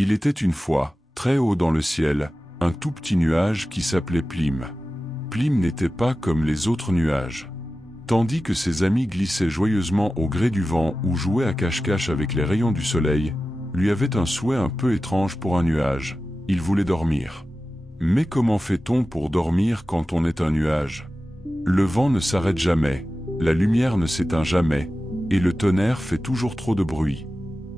Il était une fois, très haut dans le ciel, un tout petit nuage qui s'appelait Plim. Plim n'était pas comme les autres nuages. Tandis que ses amis glissaient joyeusement au gré du vent ou jouaient à cache-cache avec les rayons du soleil, lui avait un souhait un peu étrange pour un nuage. Il voulait dormir. Mais comment fait-on pour dormir quand on est un nuage? Le vent ne s'arrête jamais, la lumière ne s'éteint jamais, et le tonnerre fait toujours trop de bruit.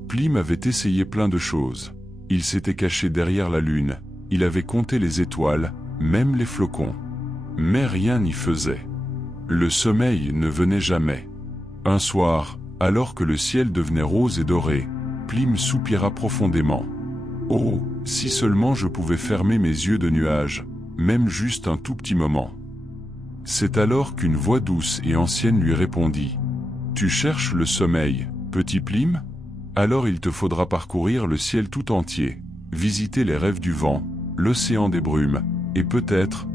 Plim avait essayé plein de choses. Il s'était caché derrière la lune, il avait compté les étoiles, même les flocons. Mais rien n'y faisait. Le sommeil ne venait jamais. Un soir, alors que le ciel devenait rose et doré, Plim soupira profondément. Oh, si seulement je pouvais fermer mes yeux de nuage, même juste un tout petit moment. C'est alors qu'une voix douce et ancienne lui répondit. Tu cherches le sommeil, petit Plim? Alors il te faudra parcourir le ciel tout entier, visiter les rêves du vent, l'océan des brumes, et peut-être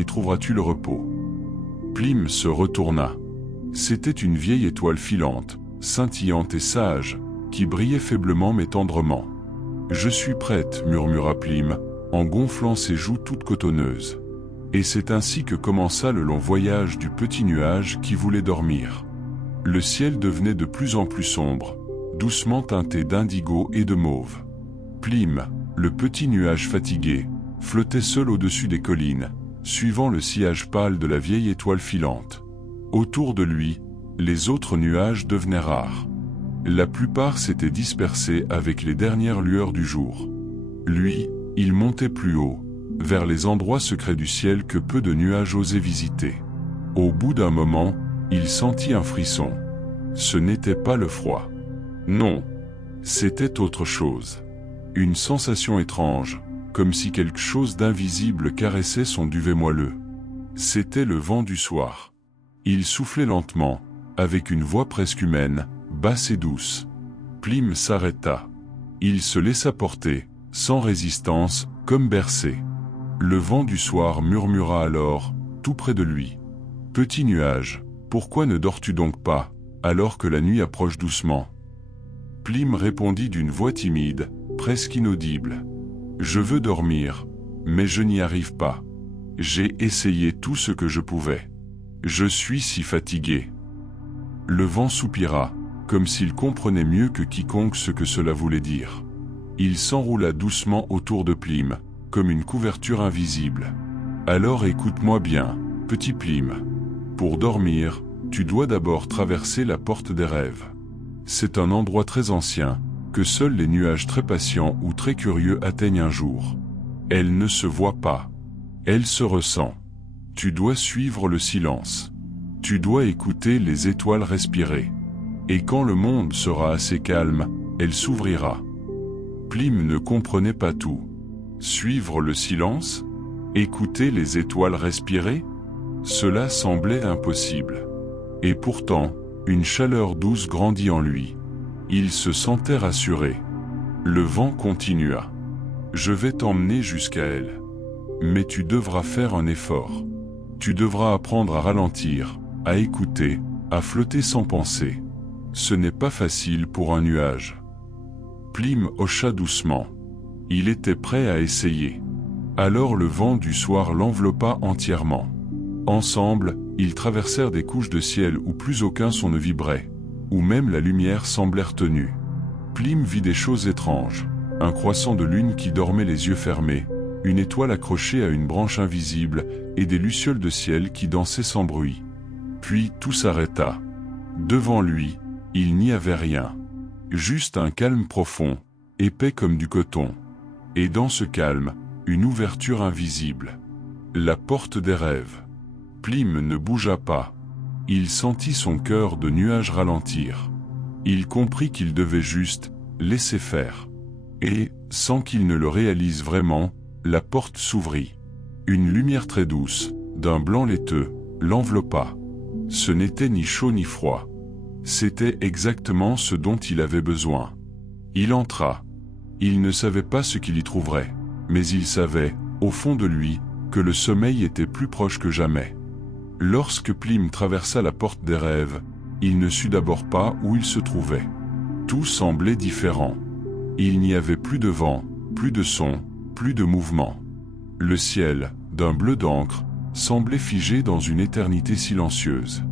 y trouveras-tu le repos. Plim se retourna. C'était une vieille étoile filante, scintillante et sage, qui brillait faiblement mais tendrement. « Je suis prête » murmura Plim, en gonflant ses joues toutes cotonneuses. Et c'est ainsi que commença le long voyage du petit nuage qui voulait dormir. Le ciel devenait de plus en plus sombre, doucement teinté d'indigo et de mauve. Plim, le petit nuage fatigué, flottait seul au-dessus des collines, suivant le sillage pâle de la vieille étoile filante. Autour de lui, les autres nuages devenaient rares. La plupart s'étaient dispersés avec les dernières lueurs du jour. Lui, il montait plus haut, vers les endroits secrets du ciel que peu de nuages osaient visiter. Au bout d'un moment, il sentit un frisson. Ce n'était pas le froid. Non, c'était autre chose. Une sensation étrange, comme si quelque chose d'invisible caressait son duvet moelleux. C'était le vent du soir. Il soufflait lentement, avec une voix presque humaine, basse et douce. Plim s'arrêta. Il se laissa porter, sans résistance, comme bercé. Le vent du soir murmura alors, tout près de lui. « Petit nuage, pourquoi ne dors-tu donc pas, alors que la nuit approche doucement ?» Plim répondit d'une voix timide, presque inaudible. « Je veux dormir, mais je n'y arrive pas. J'ai essayé tout ce que je pouvais. Je suis si fatigué. » Le vent soupira, comme s'il comprenait mieux que quiconque ce que cela voulait dire. Il s'enroula doucement autour de Plim, comme une couverture invisible. « Alors écoute-moi bien, petit Plim. Pour dormir, tu dois d'abord traverser la porte des rêves. C'est un endroit très ancien, que seuls les nuages très patients ou très curieux atteignent un jour. Elle ne se voit pas. Elle se ressent. Tu dois suivre le silence. Tu dois écouter les étoiles respirer. Et quand le monde sera assez calme, elle s'ouvrira. » Plim ne comprenait pas tout. Suivre le silence? Écouter les étoiles respirer? Cela semblait impossible. Et pourtant, une chaleur douce grandit en lui. Il se sentait rassuré. Le vent continua. « Je vais t'emmener jusqu'à elle. Mais tu devras faire un effort. Tu devras apprendre à ralentir, à écouter, à flotter sans penser. Ce n'est pas facile pour un nuage. » Plim hocha doucement. Il était prêt à essayer. Alors le vent du soir l'enveloppa entièrement. Ensemble, ils traversèrent des couches de ciel où plus aucun son ne vibrait, où même la lumière semblait retenue. Plim vit des choses étranges. Un croissant de lune qui dormait les yeux fermés, une étoile accrochée à une branche invisible et des lucioles de ciel qui dansaient sans bruit. Puis tout s'arrêta. Devant lui, il n'y avait rien. Juste un calme profond, épais comme du coton. Et dans ce calme, une ouverture invisible. La porte des rêves. Plim ne bougea pas. Il sentit son cœur de nuage ralentir. Il comprit qu'il devait juste laisser faire. Et, sans qu'il ne le réalise vraiment, la porte s'ouvrit. Une lumière très douce, d'un blanc laiteux, l'enveloppa. Ce n'était ni chaud ni froid. C'était exactement ce dont il avait besoin. Il entra. Il ne savait pas ce qu'il y trouverait, mais il savait, au fond de lui, que le sommeil était plus proche que jamais. Lorsque Plim traversa la porte des rêves, il ne sut d'abord pas où il se trouvait. Tout semblait différent. Il n'y avait plus de vent, plus de son, plus de mouvement. Le ciel, d'un bleu d'encre, semblait figé dans une éternité silencieuse.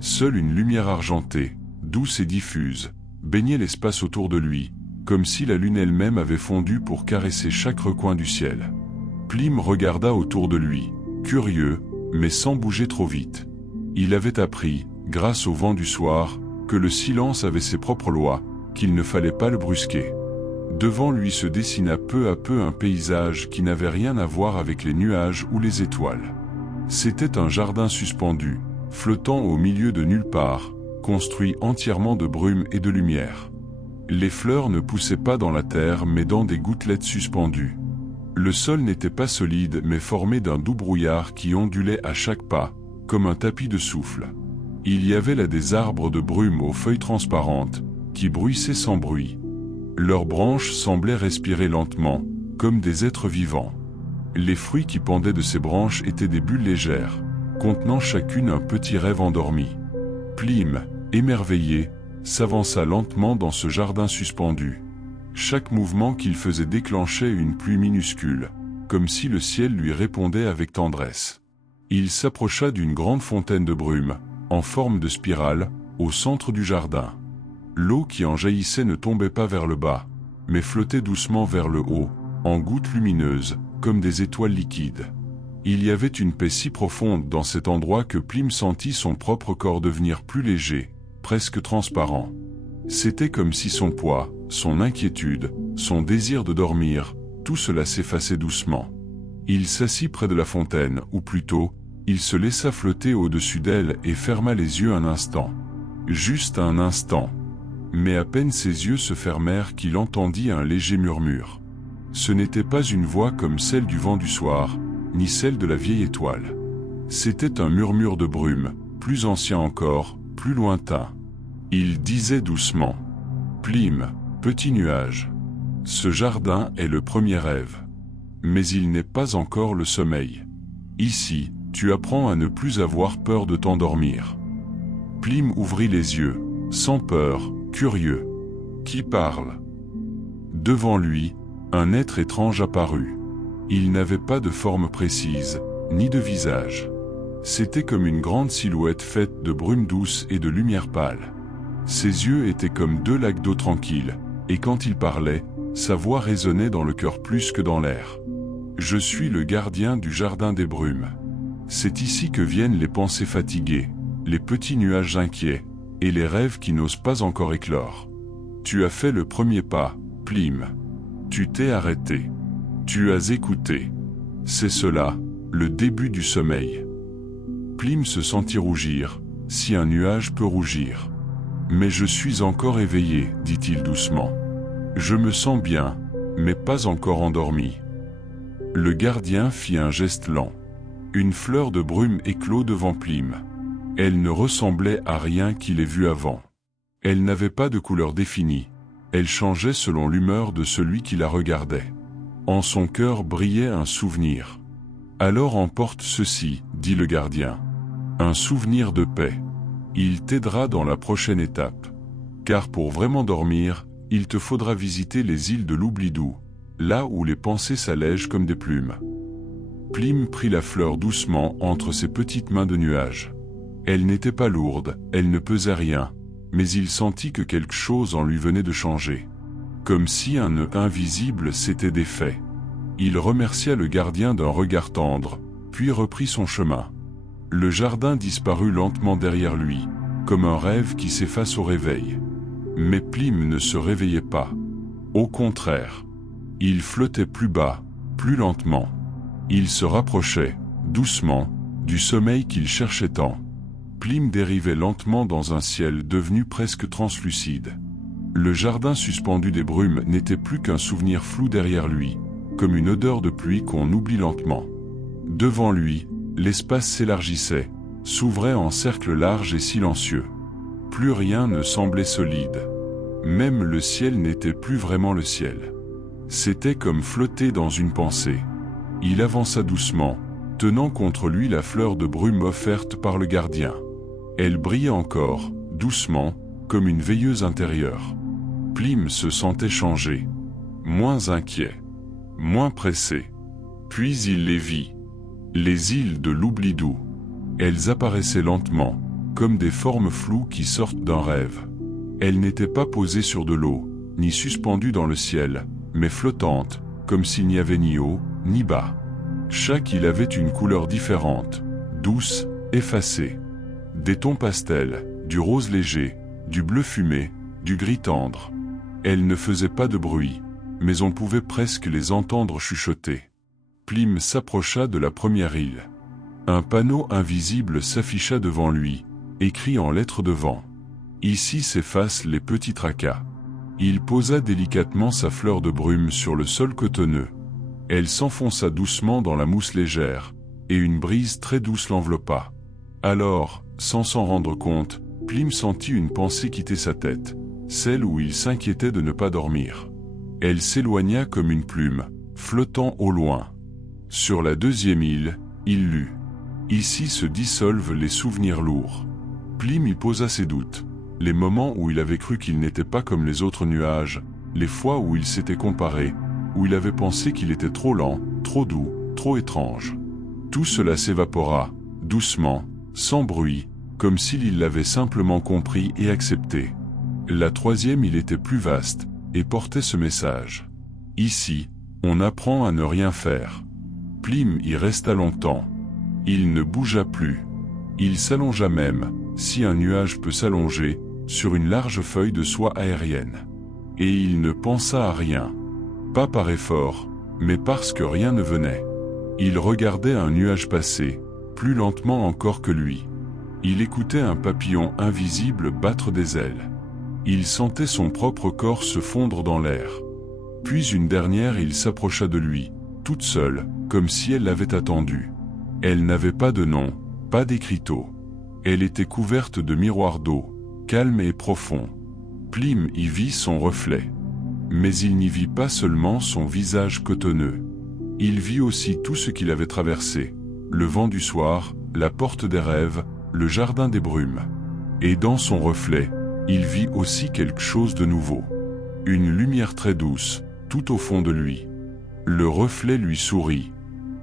Seule une lumière argentée, douce et diffuse, baignait l'espace autour de lui, comme si la lune elle-même avait fondu pour caresser chaque recoin du ciel. Plim regarda autour de lui, curieux, mais sans bouger trop vite. Il avait appris, grâce au vent du soir, que le silence avait ses propres lois, qu'il ne fallait pas le brusquer. Devant lui se dessina peu à peu un paysage qui n'avait rien à voir avec les nuages ou les étoiles. C'était un jardin suspendu, flottant au milieu de nulle part, construit entièrement de brume et de lumière. Les fleurs ne poussaient pas dans la terre mais dans des gouttelettes suspendues. Le sol n'était pas solide mais formé d'un doux brouillard qui ondulait à chaque pas, comme un tapis de souffle. Il y avait là des arbres de brume aux feuilles transparentes, qui bruissaient sans bruit. Leurs branches semblaient respirer lentement, comme des êtres vivants. Les fruits qui pendaient de ces branches étaient des bulles légères, contenant chacune un petit rêve endormi. Plim, émerveillé, s'avança lentement dans ce jardin suspendu. Chaque mouvement qu'il faisait déclenchait une pluie minuscule, comme si le ciel lui répondait avec tendresse. Il s'approcha d'une grande fontaine de brume, en forme de spirale, au centre du jardin. L'eau qui en jaillissait ne tombait pas vers le bas, mais flottait doucement vers le haut, en gouttes lumineuses, comme des étoiles liquides. Il y avait une paix si profonde dans cet endroit que Plim sentit son propre corps devenir plus léger, presque transparent. C'était comme si son poids, son inquiétude, son désir de dormir, tout cela s'effaçait doucement. Il s'assit près de la fontaine, ou plutôt, il se laissa flotter au-dessus d'elle et ferma les yeux un instant. Juste un instant. Mais à peine ses yeux se fermèrent qu'il entendit un léger murmure. Ce n'était pas une voix comme celle du vent du soir, ni celle de la vieille étoile. C'était un murmure de brume, plus ancien encore, plus lointain. Il disait doucement « Plim, petit nuage. Ce jardin est le premier rêve. Mais il n'est pas encore le sommeil. Ici, tu apprends à ne plus avoir peur de t'endormir. » Plim ouvrit les yeux, sans peur, curieux. Qui parle? Devant lui, un être étrange apparut. Il n'avait pas de forme précise, ni de visage. C'était comme une grande silhouette faite de brume douce et de lumière pâle. Ses yeux étaient comme deux lacs d'eau tranquille, et quand il parlait, sa voix résonnait dans le cœur plus que dans l'air. « Je suis le gardien du jardin des brumes. C'est ici que viennent les pensées fatiguées, les petits nuages inquiets, et les rêves qui n'osent pas encore éclore. Tu as fait le premier pas, Plim. Tu t'es arrêté. Tu as écouté. C'est cela, le début du sommeil. » Plim se sentit rougir, si un nuage peut rougir. « Mais je suis encore éveillé, dit-il doucement. Je me sens bien, mais pas encore endormi. » Le gardien fit un geste lent. Une fleur de brume éclot devant Plim. Elle ne ressemblait à rien qu'il ait vu avant. Elle n'avait pas de couleur définie. Elle changeait selon l'humeur de celui qui la regardait. En son cœur brillait un souvenir. « Alors emporte ceci, dit le gardien. Un souvenir de paix. Il t'aidera dans la prochaine étape. Car pour vraiment dormir, il te faudra visiter les îles de l'Oublidou, là où les pensées s'allègent comme des plumes. » Plim prit la fleur doucement entre ses petites mains de nuage. Elle n'était pas lourde, elle ne pesait rien, mais il sentit que quelque chose en lui venait de changer. Comme si un nœud invisible s'était défait. Il remercia le gardien d'un regard tendre, puis reprit son chemin. Le jardin disparut lentement derrière lui, comme un rêve qui s'efface au réveil. Mais Plim ne se réveillait pas. Au contraire. Il flottait plus bas, plus lentement. Il se rapprochait, doucement, du sommeil qu'il cherchait tant. Plim dérivait lentement dans un ciel devenu presque translucide. Le jardin suspendu des brumes n'était plus qu'un souvenir flou derrière lui, comme une odeur de pluie qu'on oublie lentement. Devant lui, l'espace s'élargissait, s'ouvrait en cercle large et silencieux. Plus rien ne semblait solide. Même le ciel n'était plus vraiment le ciel. C'était comme flotter dans une pensée. Il avança doucement, tenant contre lui la fleur de brume offerte par le gardien. Elle brillait encore, doucement, comme une veilleuse intérieure. Plim se sentait changé. moins inquiet, moins pressé. Puis il les vit. Les îles de l'oubli doux. Elles apparaissaient lentement, comme des formes floues qui sortent d'un rêve. Elles n'étaient pas posées sur de l'eau, ni suspendues dans le ciel, mais flottantes, comme s'il n'y avait ni haut, ni bas. Chaque île avait une couleur différente, douce, effacée. Des tons pastels, du rose léger, du bleu fumé, du gris tendre. Elles ne faisaient pas de bruit, mais on pouvait presque les entendre chuchoter. Plim s'approcha de la première île. Un panneau invisible s'afficha devant lui, écrit en lettres de vent. Ici s'effacent les petits tracas. Il posa délicatement sa fleur de brume sur le sol cotonneux. Elle s'enfonça doucement dans la mousse légère, et une brise très douce l'enveloppa. Alors, sans s'en rendre compte, Plim sentit une pensée quitter sa tête, celle où il s'inquiétait de ne pas dormir. Elle s'éloigna comme une plume, flottant au loin. Sur la deuxième île, il lut. Ici se dissolvent les souvenirs lourds. Plim y posa ses doutes. Les moments où il avait cru qu'il n'était pas comme les autres nuages, les fois où il s'était comparé, où il avait pensé qu'il était trop lent, trop doux, trop étrange. Tout cela s'évapora, doucement, sans bruit, comme s'il l'avait simplement compris et accepté. La troisième île était plus vaste, et portait ce message. Ici, on apprend à ne rien faire. Plim y resta longtemps. Il ne bougea plus. Il s'allongea même, si un nuage peut s'allonger, sur une large feuille de soie aérienne. Et il ne pensa à rien. Pas par effort, mais parce que rien ne venait. Il regardait un nuage passer, plus lentement encore que lui. Il écoutait un papillon invisible battre des ailes. Il sentait son propre corps se fondre dans l'air. Puis une dernière île s'approcha de lui, toute seule, comme si elle l'avait attendu. Elle n'avait pas de nom, pas d'écriteau. Elle était couverte de miroirs d'eau, calme et profond. Plim y vit son reflet. Mais il n'y vit pas seulement son visage cotonneux. Il vit aussi tout ce qu'il avait traversé. Le vent du soir, la porte des rêves, le jardin des brumes. Et dans son reflet, il vit aussi quelque chose de nouveau. Une lumière très douce, tout au fond de lui. Le reflet lui sourit.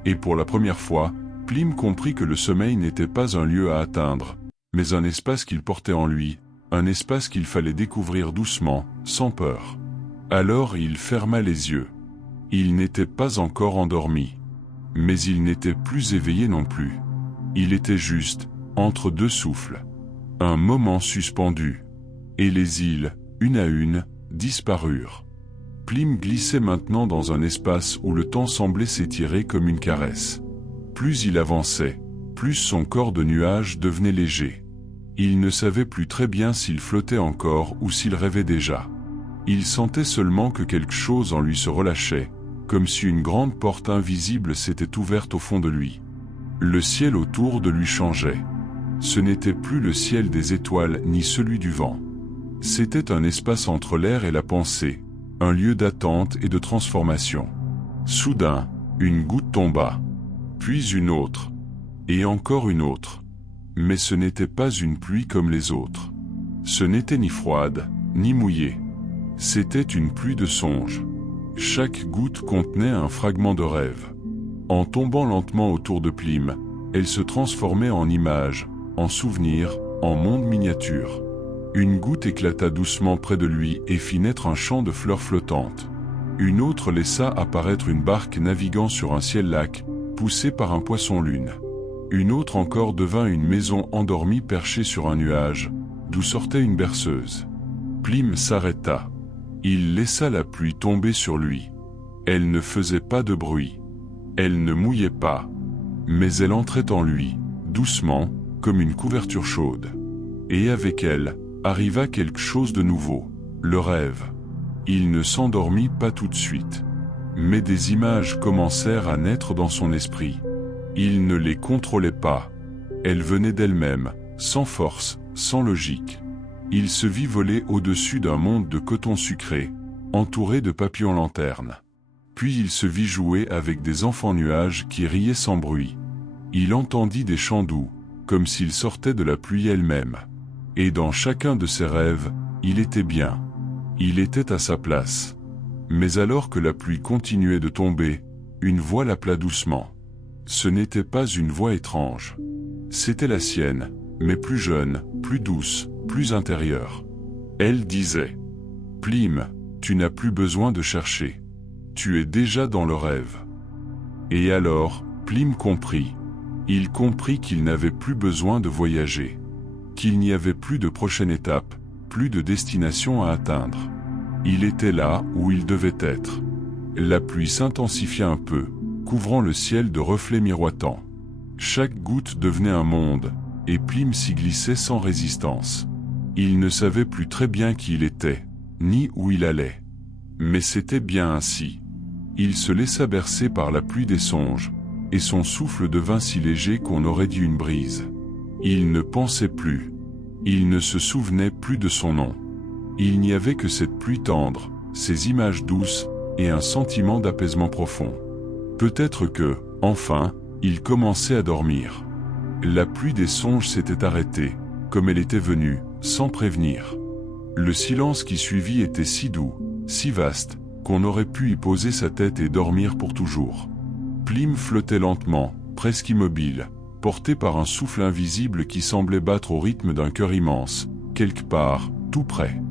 Et pour la première fois, Plim comprit que le sommeil n'était pas un lieu à atteindre, mais un espace qu'il portait en lui, un espace qu'il fallait découvrir doucement, sans peur. Alors il ferma les yeux. Il n'était pas encore endormi. Mais il n'était plus éveillé non plus. Il était juste, entre deux souffles. Un moment suspendu. Et les îles, une à une, disparurent. Plim glissait maintenant dans un espace où le temps semblait s'étirer comme une caresse. Plus il avançait, plus son corps de nuage devenait léger. Il ne savait plus très bien s'il flottait encore ou s'il rêvait déjà. Il sentait seulement que quelque chose en lui se relâchait, comme si une grande porte invisible s'était ouverte au fond de lui. Le ciel autour de lui changeait. Ce n'était plus le ciel des étoiles ni celui du vent. C'était un espace entre l'air et la pensée, un lieu d'attente et de transformation. Soudain, une goutte tomba, puis une autre, et encore une autre. Mais ce n'était pas une pluie comme les autres. Ce n'était ni froide, ni mouillée. C'était une pluie de songes. Chaque goutte contenait un fragment de rêve. En tombant lentement autour de Plim, elle se transformait en images, en souvenirs, en monde miniature. Une goutte éclata doucement près de lui et fit naître un champ de fleurs flottantes. Une autre laissa apparaître une barque naviguant sur un ciel-lac, poussée par un poisson-lune. Une autre encore devint une maison endormie perchée sur un nuage, d'où sortait une berceuse. Plim s'arrêta. Il laissa la pluie tomber sur lui. Elle ne faisait pas de bruit. Elle ne mouillait pas. Mais elle entrait en lui, doucement, comme une couverture chaude. Et avec elle, arriva quelque chose de nouveau, le rêve. Il ne s'endormit pas tout de suite. Mais des images commencèrent à naître dans son esprit. Il ne les contrôlait pas. Elles venaient d'elles-mêmes, sans force, sans logique. Il se vit voler au-dessus d'un monde de coton sucré, entouré de papillons lanternes. Puis il se vit jouer avec des enfants nuages qui riaient sans bruit. Il entendit des chants doux, comme s'ils sortaient de la pluie elle-même. Et dans chacun de ses rêves, il était bien. Il était à sa place. Mais alors que la pluie continuait de tomber, une voix l'appela doucement. Ce n'était pas une voix étrange. C'était la sienne, mais plus jeune, plus douce, plus intérieure. Elle disait « Plim, tu n'as plus besoin de chercher. Tu es déjà dans le rêve. » Et alors, Plim comprit. Il comprit qu'il n'avait plus besoin de voyager. Qu'il n'y avait plus de prochaine étape, plus de destination à atteindre. Il était là où il devait être. La pluie s'intensifia un peu, couvrant le ciel de reflets miroitants. Chaque goutte devenait un monde, et Plim s'y glissait sans résistance. Il ne savait plus très bien qui il était, ni où il allait. Mais c'était bien ainsi. Il se laissa bercer par la pluie des songes, et son souffle devint si léger qu'on aurait dit une brise. Il ne pensait plus. Il ne se souvenait plus de son nom. Il n'y avait que cette pluie tendre, ces images douces, et un sentiment d'apaisement profond. Peut-être que, enfin, il commençait à dormir. La pluie des songes s'était arrêtée, comme elle était venue, sans prévenir. Le silence qui suivit était si doux, si vaste, qu'on aurait pu y poser sa tête et dormir pour toujours. Plim flottait lentement, presque immobile, porté par un souffle invisible qui semblait battre au rythme d'un cœur immense, quelque part, tout près.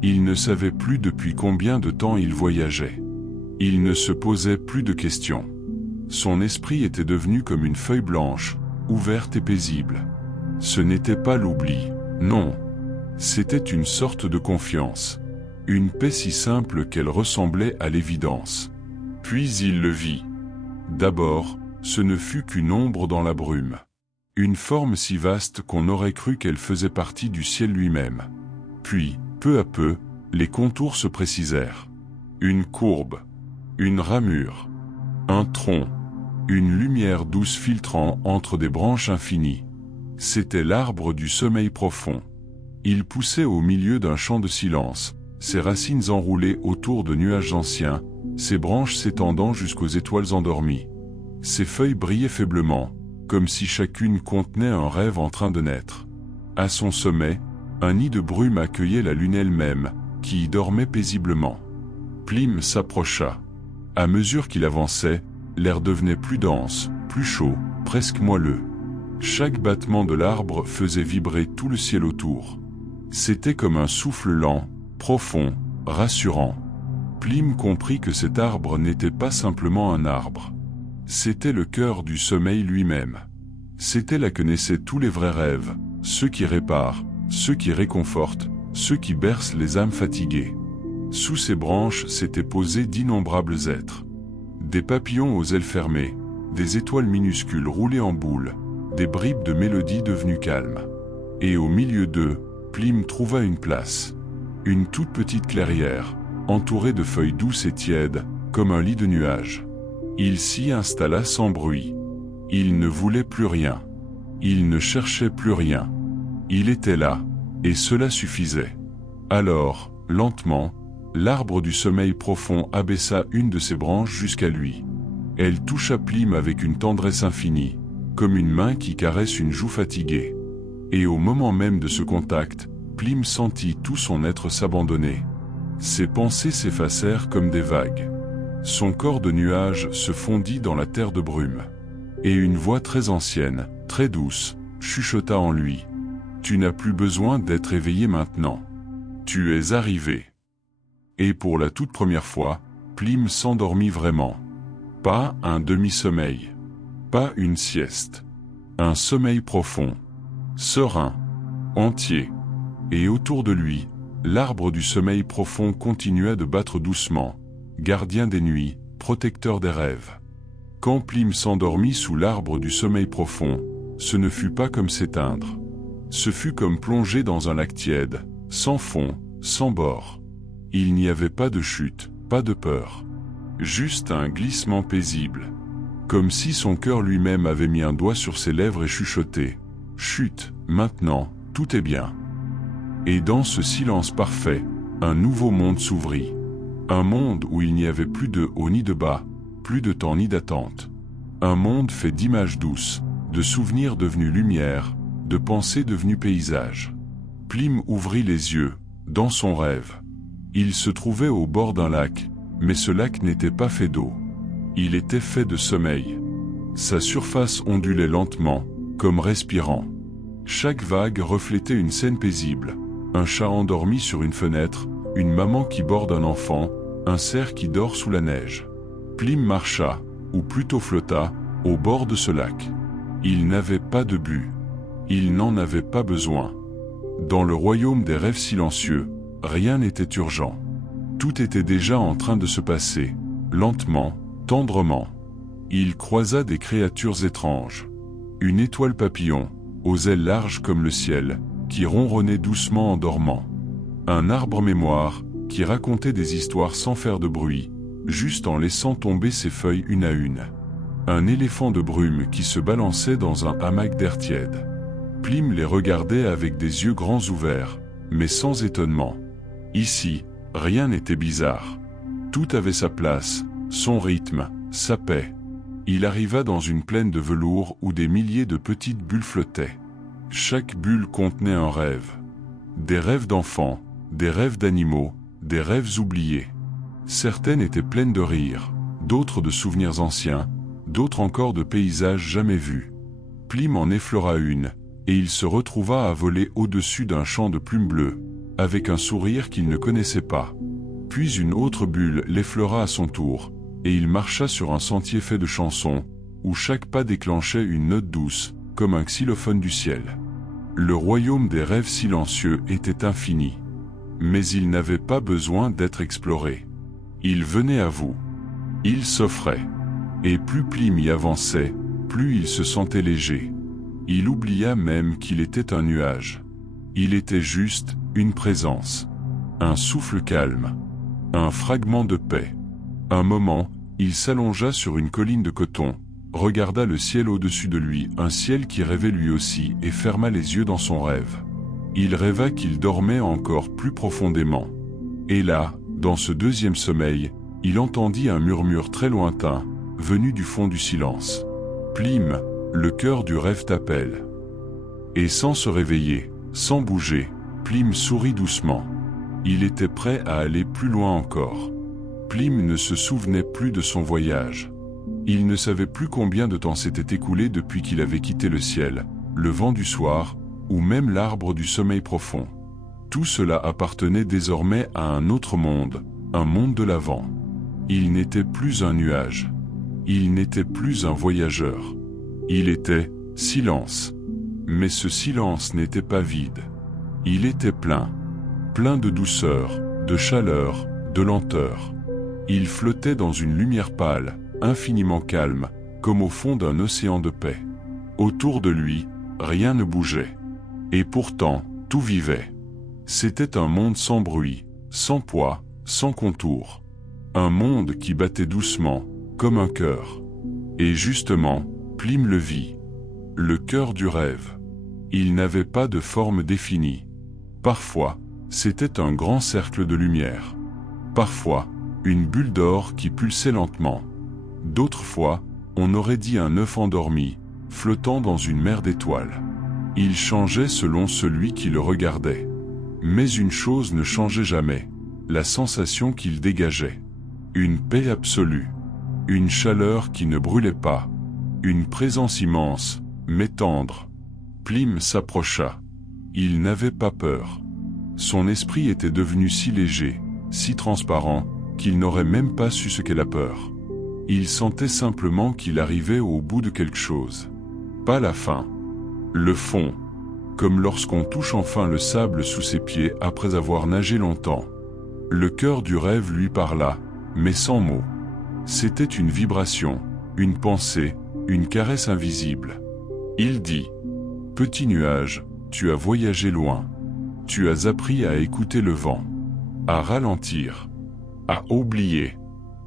Il ne savait plus depuis combien de temps il voyageait. Il ne se posait plus de questions. Son esprit était devenu comme une feuille blanche, ouverte et paisible. Ce n'était pas l'oubli, non. C'était une sorte de confiance. Une paix si simple qu'elle ressemblait à l'évidence. Puis il le vit. D'abord, ce ne fut qu'une ombre dans la brume. Une forme si vaste qu'on aurait cru qu'elle faisait partie du ciel lui-même. Puis, peu à peu, les contours se précisèrent. Une courbe, une ramure, un tronc, une lumière douce filtrant entre des branches infinies. C'était l'arbre du sommeil profond. Il poussait au milieu d'un champ de silence, ses racines enroulées autour de nuages anciens, ses branches s'étendant jusqu'aux étoiles endormies. Ses feuilles brillaient faiblement, comme si chacune contenait un rêve en train de naître. À son sommet, un nid de brume accueillait la lune elle-même, qui y dormait paisiblement. Plim s'approcha. À mesure qu'il avançait, l'air devenait plus dense, plus chaud, presque moelleux. Chaque battement de l'arbre faisait vibrer tout le ciel autour. C'était comme un souffle lent, profond, rassurant. Plim comprit que cet arbre n'était pas simplement un arbre. C'était le cœur du sommeil lui-même. C'était là que naissaient tous les vrais rêves, ceux qui réparent, ceux qui réconfortent, ceux qui bercent les âmes fatiguées. Sous ses branches s'étaient posés d'innombrables êtres. Des papillons aux ailes fermées, des étoiles minuscules roulées en boule, des bribes de mélodies devenues calmes. Et au milieu d'eux, Plim trouva une place. Une toute petite clairière, entourée de feuilles douces et tièdes, comme un lit de nuages. Il s'y installa sans bruit. Il ne voulait plus rien. Il ne cherchait plus rien. Il était là, et cela suffisait. Alors, lentement, l'arbre du sommeil profond abaissa une de ses branches jusqu'à lui. Elle toucha Plim avec une tendresse infinie, comme une main qui caresse une joue fatiguée. Et au moment même de ce contact, Plim sentit tout son être s'abandonner. Ses pensées s'effacèrent comme des vagues. Son corps de nuage se fondit dans la terre de brume. Et une voix très ancienne, très douce, chuchota en lui. « Tu n'as plus besoin d'être éveillé maintenant. Tu es arrivé. » Et pour la toute première fois, Plim s'endormit vraiment. Pas un demi-sommeil. Pas une sieste. Un sommeil profond. Serein. Entier. Et autour de lui, l'arbre du sommeil profond continua de battre doucement, gardien des nuits, protecteur des rêves. Quand Plim s'endormit sous l'arbre du sommeil profond, ce ne fut pas comme s'éteindre. Ce fut comme plonger dans un lac tiède, sans fond, sans bord. Il n'y avait pas de chute, pas de peur. Juste un glissement paisible. Comme si son cœur lui-même avait mis un doigt sur ses lèvres et chuchoté. « Chut, maintenant, tout est bien. » Et dans ce silence parfait, un nouveau monde s'ouvrit. Un monde où il n'y avait plus de haut ni de bas, plus de temps ni d'attente. Un monde fait d'images douces, de souvenirs devenus lumière, de pensées devenues paysage. Plim ouvrit les yeux, dans son rêve. Il se trouvait au bord d'un lac, Mais ce lac n'était pas fait d'eau. Il était fait de sommeil. Sa surface ondulait lentement, comme respirant. Chaque vague reflétait une scène paisible. Un chat endormi sur une fenêtre, une maman qui borde un enfant, un cerf qui dort sous la neige. Plim marcha, ou plutôt flotta, au bord de ce lac. Il n'avait pas de but. Il n'en avait pas besoin. Dans le royaume des rêves silencieux, rien n'était urgent. Tout était déjà en train de se passer, lentement, tendrement. Il croisa des créatures étranges. Une étoile papillon, aux ailes larges comme le ciel, qui ronronnait doucement en dormant. Un arbre mémoire, qui racontait des histoires sans faire de bruit, juste en laissant tomber ses feuilles une à une. Un éléphant de brume qui se balançait dans un hamac d'air tiède. Plim les regardait avec des yeux grands ouverts, mais sans étonnement. Ici, rien n'était bizarre. Tout avait sa place, son rythme, sa paix. Il arriva dans une plaine de velours où des milliers de petites bulles flottaient. Chaque bulle contenait un rêve. Des rêves d'enfants, des rêves d'animaux, des rêves oubliés. Certaines étaient pleines de rire, d'autres de souvenirs anciens, d'autres encore de paysages jamais vus. Plim en effleura une, et il se retrouva à voler au-dessus d'un champ de plumes bleues, avec un sourire qu'il ne connaissait pas. Puis une autre bulle l'effleura à son tour, et il marcha sur un sentier fait de chansons, où chaque pas déclenchait une note douce, comme un xylophone du ciel. Le royaume des rêves silencieux était infini. Mais il n'avait pas besoin d'être exploré. Il venait à vous. Il s'offrait. Et plus Plim y avançait, plus il se sentait léger. Il oublia même qu'il était un nuage. Il était juste une présence. Un souffle calme. Un fragment de paix. Un moment, il s'allongea sur une colline de coton, regarda le ciel au-dessus de lui, un ciel qui rêvait lui aussi, et ferma les yeux dans son rêve. Il rêva qu'il dormait encore plus profondément. Et là, dans ce deuxième sommeil, il entendit un murmure très lointain, venu du fond du silence. Plim, le cœur du rêve t'appelle. Et sans se réveiller, sans bouger, Plim sourit doucement. Il était prêt à aller plus loin encore. Plim ne se souvenait plus de son voyage. Il ne savait plus combien de temps s'était écoulé depuis qu'il avait quitté le ciel, le vent du soir, ou même l'arbre du sommeil profond. Tout cela appartenait désormais à un autre monde, un monde de l'avant. Il n'était plus un nuage. Il n'était plus un voyageur. Il était silence. Mais ce silence n'était pas vide. Il était plein. Plein de douceur, de chaleur, de lenteur. Il flottait dans une lumière pâle, infiniment calme, comme au fond d'un océan de paix. Autour de lui, rien ne bougeait. Et pourtant, tout vivait. C'était un monde sans bruit, sans poids, sans contour. Un monde qui battait doucement, comme un cœur. Et justement, Plim le vit. Le cœur du rêve. Il n'avait pas de forme définie. Parfois, c'était un grand cercle de lumière. Parfois, une bulle d'or qui pulsait lentement. D'autres fois, on aurait dit un œuf endormi, flottant dans une mer d'étoiles. Il changeait selon celui qui le regardait. Mais une chose ne changeait jamais, la sensation qu'il dégageait. Une paix absolue. Une chaleur qui ne brûlait pas. Une présence immense, mais tendre. Plim s'approcha. Il n'avait pas peur. Son esprit était devenu si léger, si transparent, qu'il n'aurait même pas su ce qu'est la peur. Il sentait simplement qu'il arrivait au bout de quelque chose. Pas la fin. Le fond. Comme lorsqu'on touche enfin le sable sous ses pieds après avoir nagé longtemps. Le cœur du rêve lui parla, mais sans mots. C'était une vibration, une pensée, une caresse invisible. Il dit « Petit nuage, tu as voyagé loin. Tu as appris à écouter le vent, à ralentir, à oublier,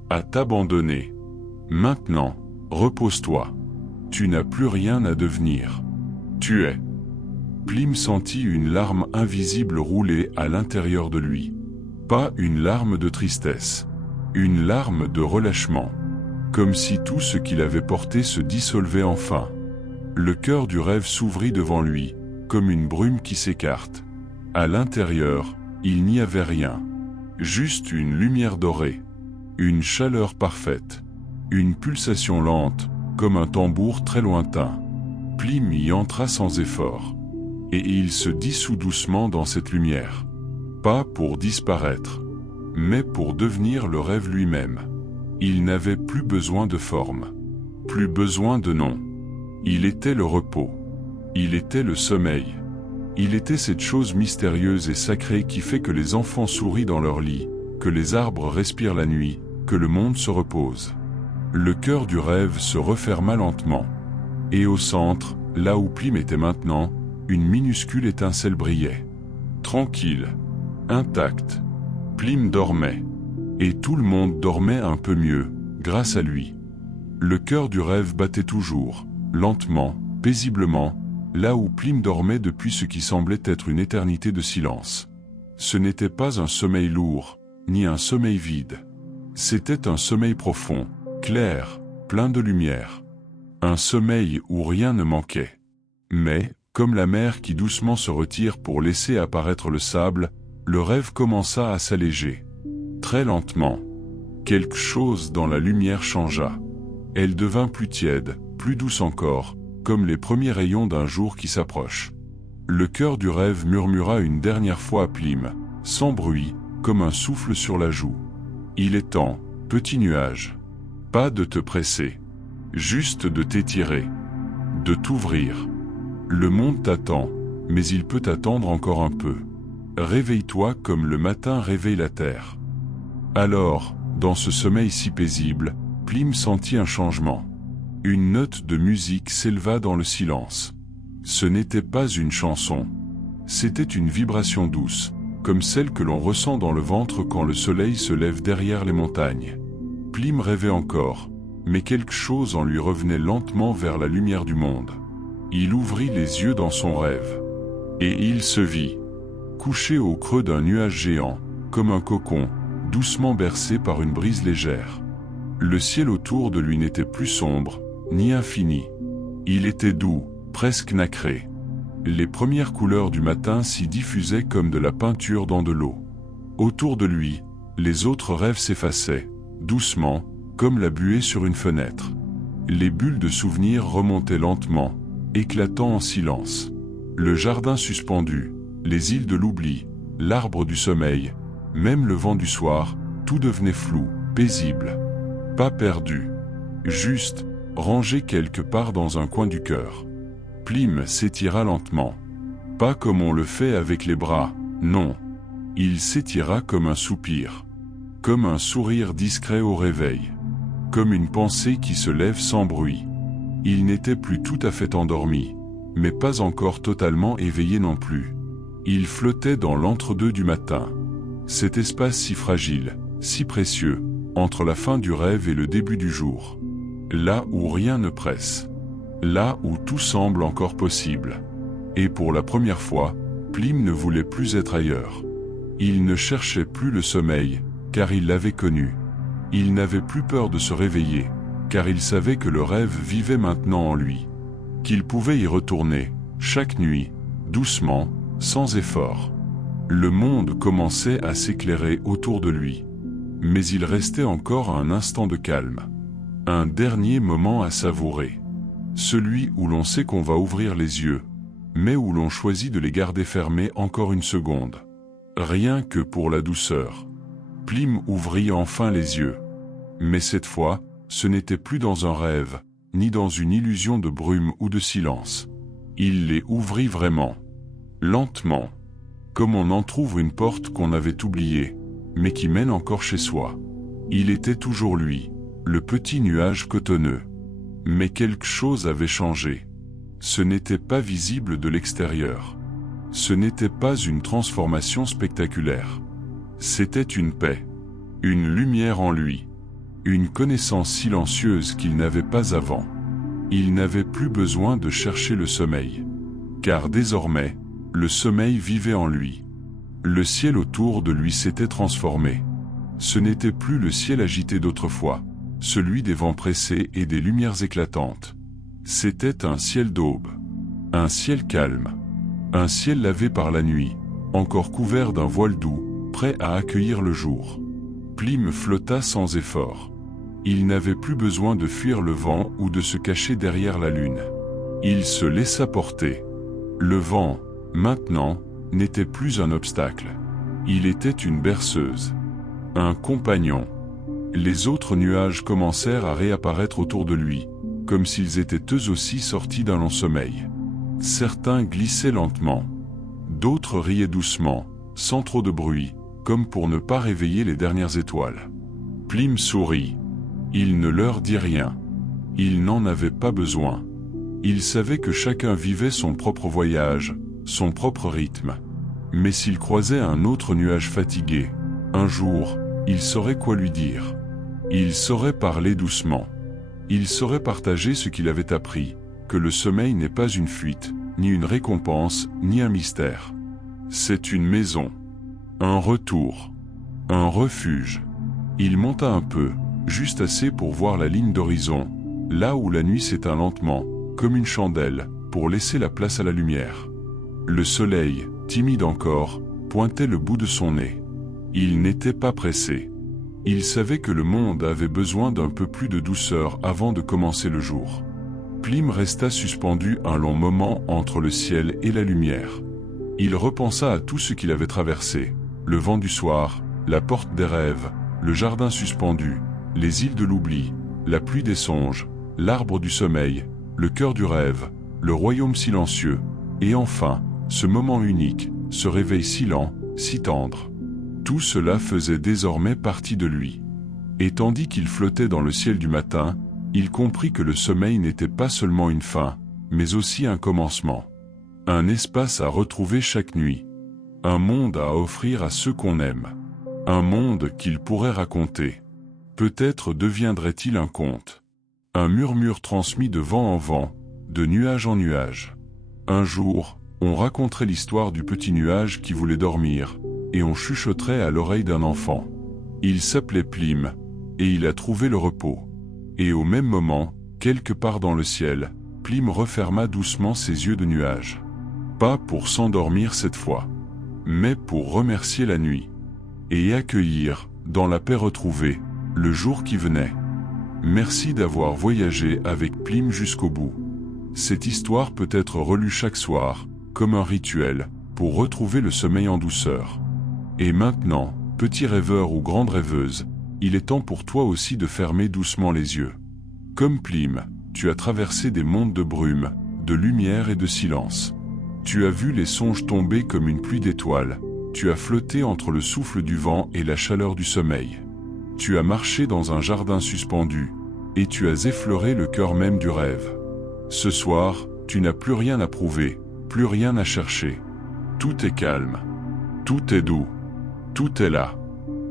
à t'abandonner. Maintenant, repose-toi. Tu n'as plus rien à devenir. Tu es. » Plim sentit une larme invisible rouler à l'intérieur de lui. Pas une larme de tristesse. Une larme de relâchement. Comme si tout ce qu'il avait porté se dissolvait enfin. Le cœur du rêve s'ouvrit devant lui, comme une brume qui s'écarte. À l'intérieur, il n'y avait rien. Juste une lumière dorée. Une chaleur parfaite. Une pulsation lente, comme un tambour très lointain. Plim y entra sans effort. Et il se dissout doucement dans cette lumière. Pas pour disparaître, mais pour devenir le rêve lui-même. Il n'avait plus besoin de forme. Plus besoin de nom. Il était le repos. Il était le sommeil. Il était cette chose mystérieuse et sacrée qui fait que les enfants sourient dans leur lit, que les arbres respirent la nuit, que le monde se repose. Le cœur du rêve se referma lentement. Et au centre, là où Plim était maintenant, une minuscule étincelle brillait. Tranquille. Intact. Plim dormait. Et tout le monde dormait un peu mieux, grâce à lui. Le cœur du rêve battait toujours, lentement, paisiblement, là où Plim dormait depuis ce qui semblait être une éternité de silence. Ce n'était pas un sommeil lourd, ni un sommeil vide. C'était un sommeil profond, clair, plein de lumière. Un sommeil où rien ne manquait. Mais, comme la mer qui doucement se retire pour laisser apparaître le sable, le rêve commença à s'alléger. Très lentement. Quelque chose dans la lumière changea. Elle devint plus tiède, plus douce encore, comme les premiers rayons d'un jour qui s'approche. Le cœur du rêve murmura une dernière fois à Plim, sans bruit, comme un souffle sur la joue. Il est temps, petit nuage. Pas de te presser. Juste de t'étirer. De t'ouvrir. Le monde t'attend, mais il peut attendre encore un peu. Réveille-toi comme le matin réveille la terre. Alors, dans ce sommeil si paisible, Plim sentit un changement. Une note de musique s'éleva dans le silence. Ce n'était pas une chanson. C'était une vibration douce, comme celle que l'on ressent dans le ventre quand le soleil se lève derrière les montagnes. Plim rêvait encore, mais quelque chose en lui revenait lentement vers la lumière du monde. Il ouvrit les yeux dans son rêve. Et il se vit, couché au creux d'un nuage géant, comme un cocon, doucement bercé par une brise légère. Le ciel autour de lui n'était plus sombre, ni infini. Il était doux, presque nacré. Les premières couleurs du matin s'y diffusaient comme de la peinture dans de l'eau. Autour de lui, les autres rêves s'effaçaient, doucement, comme la buée sur une fenêtre. Les bulles de souvenirs remontaient lentement, éclatant en silence. Le jardin suspendu, les îles de l'oubli, l'arbre du sommeil, même le vent du soir, tout devenait flou, paisible. Pas perdu. Juste, rangé quelque part dans un coin du cœur. Plim s'étira lentement. Pas comme on le fait avec les bras, non. Il s'étira comme un soupir. Comme un sourire discret au réveil. Comme une pensée qui se lève sans bruit. Il n'était plus tout à fait endormi, mais pas encore totalement éveillé non plus. Il flottait dans l'entre-deux du matin. Cet espace si fragile, si précieux, entre la fin du rêve et le début du jour. Là où rien ne presse. Là où tout semble encore possible. Et pour la première fois, Plim ne voulait plus être ailleurs. Il ne cherchait plus le sommeil, car il l'avait connu. Il n'avait plus peur de se réveiller, car il savait que le rêve vivait maintenant en lui. Qu'il pouvait y retourner, chaque nuit, doucement, sans effort. Le monde commençait à s'éclairer autour de lui. Mais il restait encore un instant de calme. Un dernier moment à savourer. Celui où l'on sait qu'on va ouvrir les yeux, mais où l'on choisit de les garder fermés encore une seconde. Rien que pour la douceur. Plim ouvrit enfin les yeux. Mais cette fois, ce n'était plus dans un rêve, ni dans une illusion de brume ou de silence. Il les ouvrit vraiment. Lentement. Comme on entr'ouvre une porte qu'on avait oubliée, mais qui mène encore chez soi. Il était toujours lui, le petit nuage cotonneux. Mais quelque chose avait changé. Ce n'était pas visible de l'extérieur. Ce n'était pas une transformation spectaculaire. C'était une paix. Une lumière en lui. Une connaissance silencieuse qu'il n'avait pas avant. Il n'avait plus besoin de chercher le sommeil. Car désormais, le sommeil vivait en lui. Le ciel autour de lui s'était transformé. Ce n'était plus le ciel agité d'autrefois, celui des vents pressés et des lumières éclatantes. C'était un ciel d'aube. Un ciel calme. Un ciel lavé par la nuit, encore couvert d'un voile doux, prêt à accueillir le jour. Plim flotta sans effort. Il n'avait plus besoin de fuir le vent ou de se cacher derrière la lune. Il se laissa porter. Le vent, maintenant, n'était plus un obstacle. Il était une berceuse. Un compagnon. Les autres nuages commencèrent à réapparaître autour de lui, comme s'ils étaient eux aussi sortis d'un long sommeil. Certains glissaient lentement. D'autres riaient doucement, sans trop de bruit, comme pour ne pas réveiller les dernières étoiles. Plim sourit. Il ne leur dit rien. Il n'en avait pas besoin. Il savait que chacun vivait son propre voyage, son propre rythme. Mais s'il croisait un autre nuage fatigué, un jour, il saurait quoi lui dire. Il saurait parler doucement. Il saurait partager ce qu'il avait appris, que le sommeil n'est pas une fuite, ni une récompense, ni un mystère. C'est une maison. Un retour. Un refuge. Il monta un peu, juste assez pour voir la ligne d'horizon, là où la nuit s'éteint lentement, comme une chandelle, pour laisser la place à la lumière. Le soleil, timide encore, pointait le bout de son nez. Il n'était pas pressé. Il savait que le monde avait besoin d'un peu plus de douceur avant de commencer le jour. Plim resta suspendu un long moment entre le ciel et la lumière. Il repensa à tout ce qu'il avait traversé, le vent du soir, la porte des rêves, le jardin suspendu, les îles de l'oubli, la pluie des songes, l'arbre du sommeil, le cœur du rêve, le royaume silencieux, et enfin, ce moment unique, ce réveil si lent, si tendre. Tout cela faisait désormais partie de lui. Et tandis qu'il flottait dans le ciel du matin, il comprit que le sommeil n'était pas seulement une fin, mais aussi un commencement. Un espace à retrouver chaque nuit. Un monde à offrir à ceux qu'on aime. Un monde qu'il pourrait raconter. Peut-être deviendrait-il un conte. Un murmure transmis de vent en vent, de nuage en nuage. Un jour, on raconterait l'histoire du petit nuage qui voulait dormir, et on chuchoterait à l'oreille d'un enfant. Il s'appelait Plim, et il a trouvé le repos. Et au même moment, quelque part dans le ciel, Plim referma doucement ses yeux de nuage. Pas pour s'endormir cette fois, mais pour remercier la nuit. Et accueillir, dans la paix retrouvée, le jour qui venait. Merci d'avoir voyagé avec Plim jusqu'au bout. Cette histoire peut être relue chaque soir, comme un rituel, pour retrouver le sommeil en douceur. Et maintenant, petit rêveur ou grande rêveuse, il est temps pour toi aussi de fermer doucement les yeux. Comme Plim, tu as traversé des mondes de brume, de lumière et de silence. Tu as vu les songes tomber comme une pluie d'étoiles. Tu as flotté entre le souffle du vent et la chaleur du sommeil. Tu as marché dans un jardin suspendu, et tu as effleuré le cœur même du rêve. Ce soir, tu n'as plus rien à prouver, plus rien à chercher. Tout est calme. Tout est doux. Tout est là.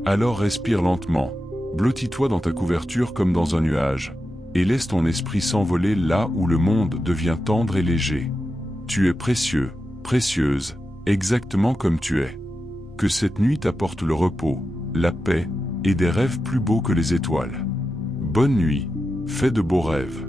Alors respire lentement, blottis-toi dans ta couverture comme dans un nuage, et laisse ton esprit s'envoler là où le monde devient tendre et léger. Tu es précieux, précieuse, exactement comme tu es. Que cette nuit t'apporte le repos, la paix, et des rêves plus beaux que les étoiles. Bonne nuit, fais de beaux rêves.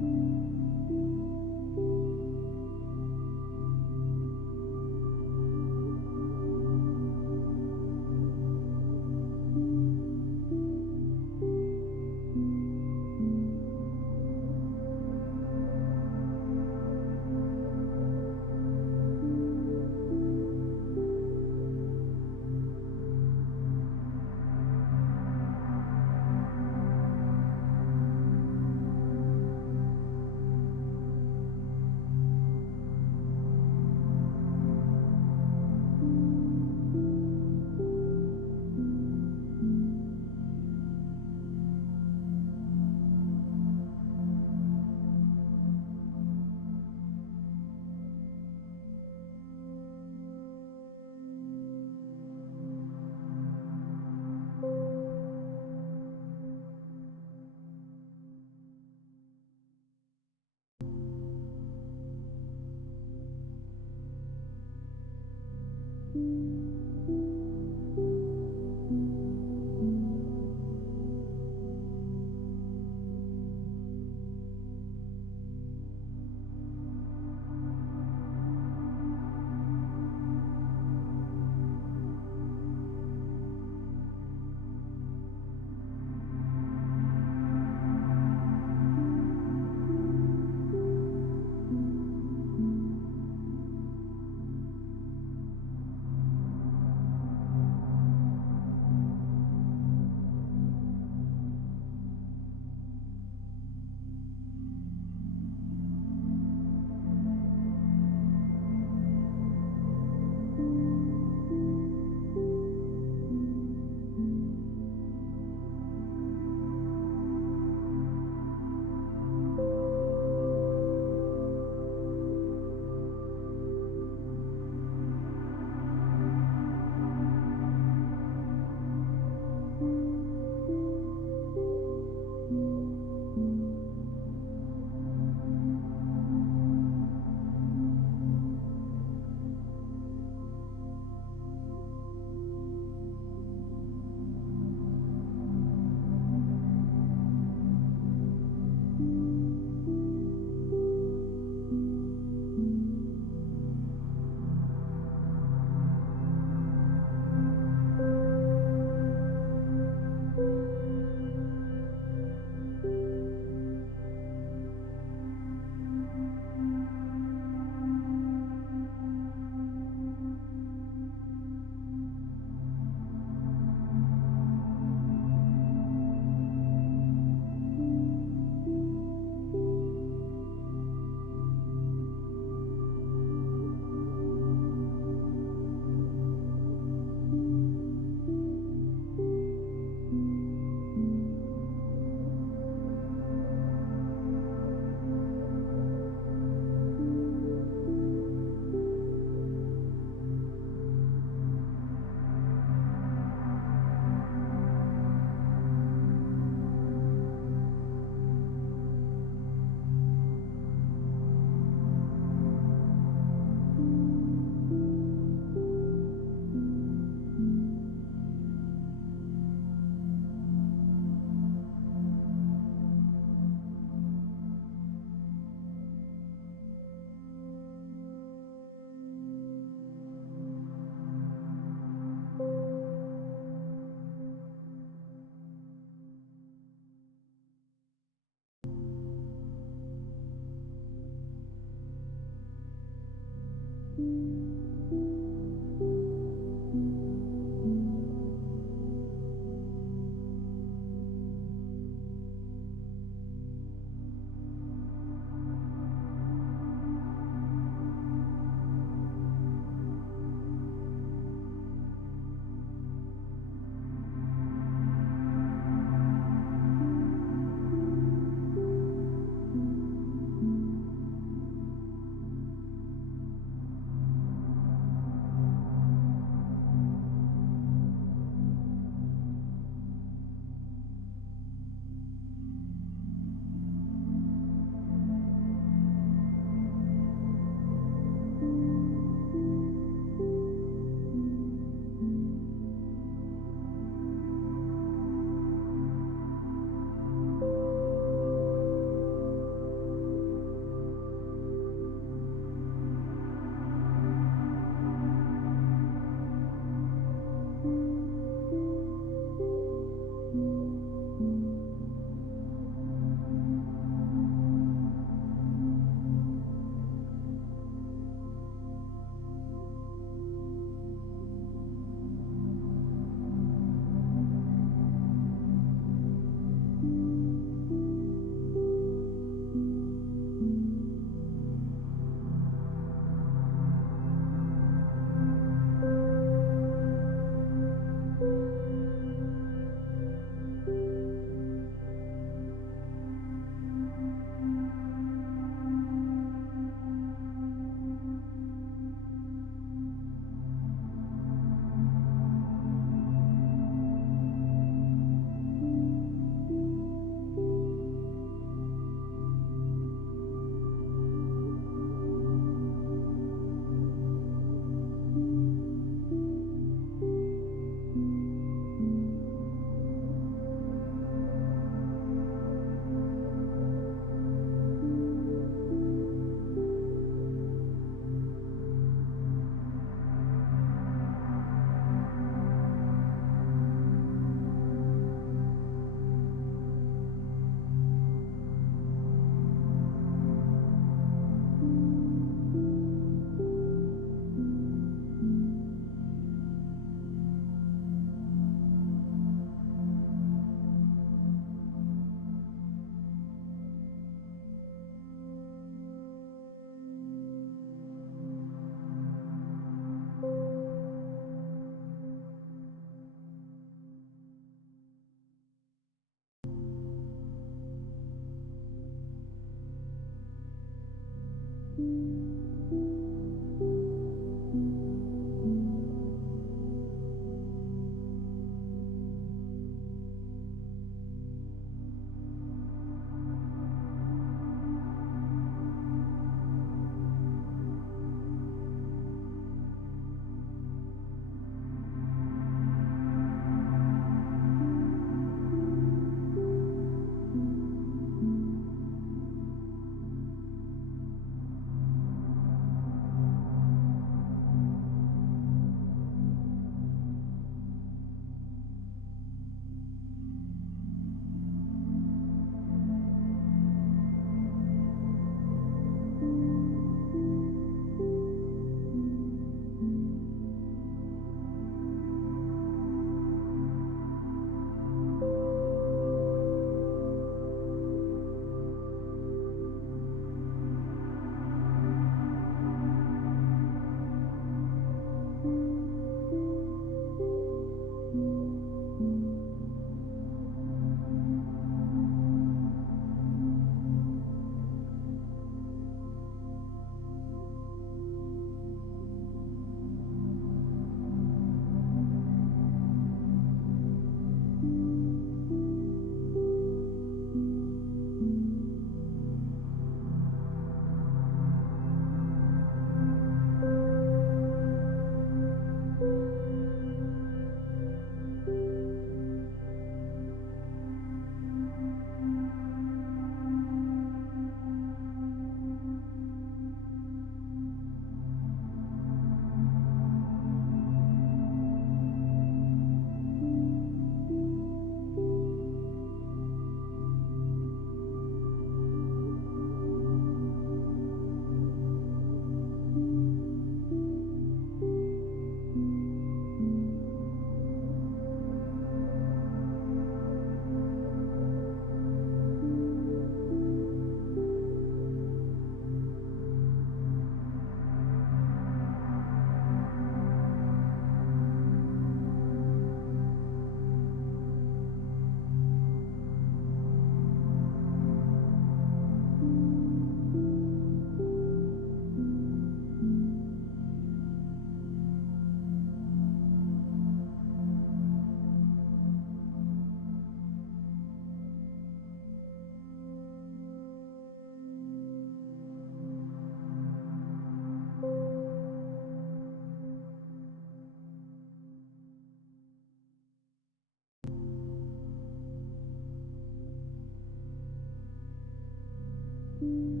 Thank you.